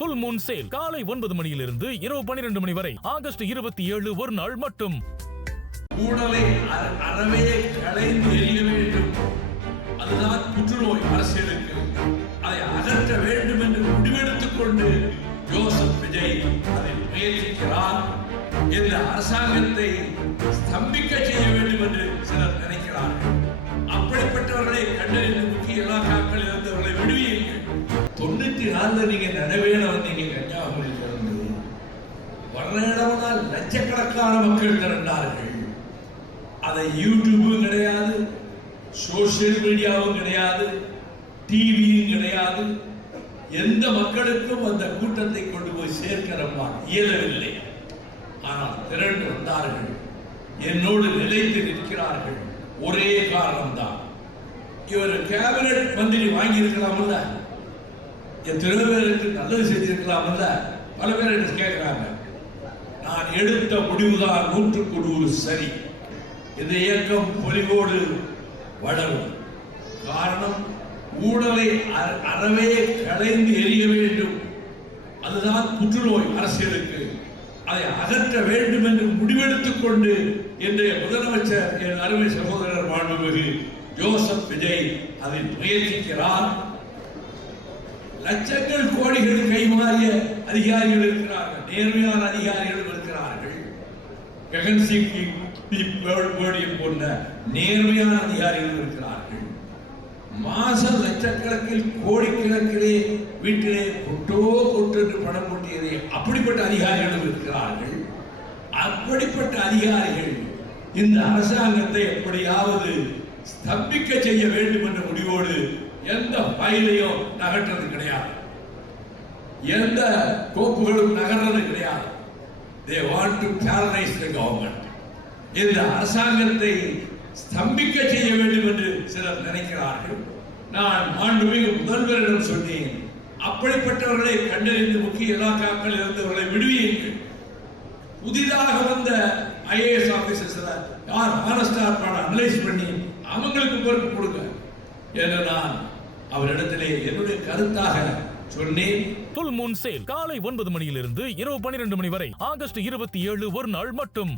புல் Moon sale காலை 9 மணியிலிருந்து இரவு 12 மணி வரை ஆகஸ்ட் 27 ஒரு நாள் மட்டும். ஊழலை அறவே களைந்து எறிய வேண்டும். அதுதான் புற்றுநோய் அரசியலுக்கு. அதை அகற்ற வேண்டும் என்று முடிவெடுத்துக் கொண்டு ஜோசப் விஜய் அதை முயற்சிக்கிறார். இந்த அரசாங்கத்தை ஸ்தம்பிக்க செய்ய வேண்டும் என்று சிலர் நினைக்கிறார்கள். அப்படிப்பட்டவர்களை கண்டறிந்து முக்கிய இலாக்காக்கள் இருந்தவர்களை விடுவீர்கள். 94 நீங்க நடைபெற வந்தீங்க. கன்னியாகுமரியில் இருந்து வர்ற இடம்னால் லட்சக்கணக்கான மக்கள் திரண்டார்கள். அதை யூடியூபும் கிடையாது, சோசியல் மீடியாவும் கிடையாது, டிவியும் கிடையாது. எந்த மக்களுக்கும் அந்த கூட்டத்தை கொண்டு போய் சேர்க்கிறப்பா இயலவில்லை. ஆனால் திரண்டு வந்தார்கள், என்னோடு நிலைத்து நிற்கிறார்கள். ஒரே காரணம்தான், இவர் கேபினட் மந்திரி வாங்கி இருக்கலாம்ல, எத்தனை பேருக்கு நல்லது செஞ்சிருக்கலாம்ல. பல பேர் என்ன கேட்கிறாங்க. நான் எடுத்த முடிவுதான் 100க்கு 100 சரி. இந்த இயக்கம் பொலிவோடு வளரும். காரணம், ஊழலை அறவே களைந்து எறிய வேண்டும். அதுதான் புற்றுநோய் அரசியலுக்கு. அதை அகற்ற வேண்டும் என்று முடிவெடுத்துக் கொண்டு இன்றைய முதலமைச்சர் என் அருமை சகோதரர் மாண்புமிகு ஜோசப் விஜய் அதில் முயற்சிக்கிறார். லட்சங்கள் கோடிகள் கைமாறிய அதிகாரிகள் இருக்கிறார்கள், நேர்மையான அதிகாரிகள் இருக்கிறார்கள். ககன் சிங் போன்ற நேர்மையான அதிகாரிகள் இருக்கிறார்கள். மாசம் லட்சக்கணக்கில் கோடிக்கணக்கிலே வீட்டிலே கொட்டு பணம் கொட்டியதே அப்படிப்பட்ட அதிகாரிகள் இருக்கிறார்கள். அப்படிப்பட்ட அதிகாரிகள் இந்த அரசாங்கத்தை எப்படியாவது ஸ்தம்பிக்க செய்ய வேண்டும் என்ற முடிவோடு எந்த ஃபைலையும் நகர்றது கிடையாது, எந்த கோப்புகளும் நகர்றது கிடையாது. They want to paralyze the government. இந்த அரசாங்கத்தை ஸ்தம்பிக்க செய்ய வேண்டும் என்று சிலர் நினைக்கிறார்கள். நான் மாண்புமிகு முதல்வரிடம் சொன்னேன், அப்படிப்பட்டவர்களை கண்டறிந்து முக்கிய இலாக்காக்கள் இருந்தவர்களை விடுவீர்கள். புதிதாக வந்த ஐஏஎஸ் ஆபீசர்ஸ் யார் ஹானஸ்டா அனலைஸ் பண்ணி அவங்களுக்கு பொறுப்பு கொடுங்க என்று நான் அவரிடத்திலே என்னுடைய கருத்தாக சொன்னேன். புல் மூன் சேல் காலை 9 மணியிலிருந்து இரவு 12 மணி வரை ஆகஸ்ட் 27 ஒரு நாள் மட்டும்.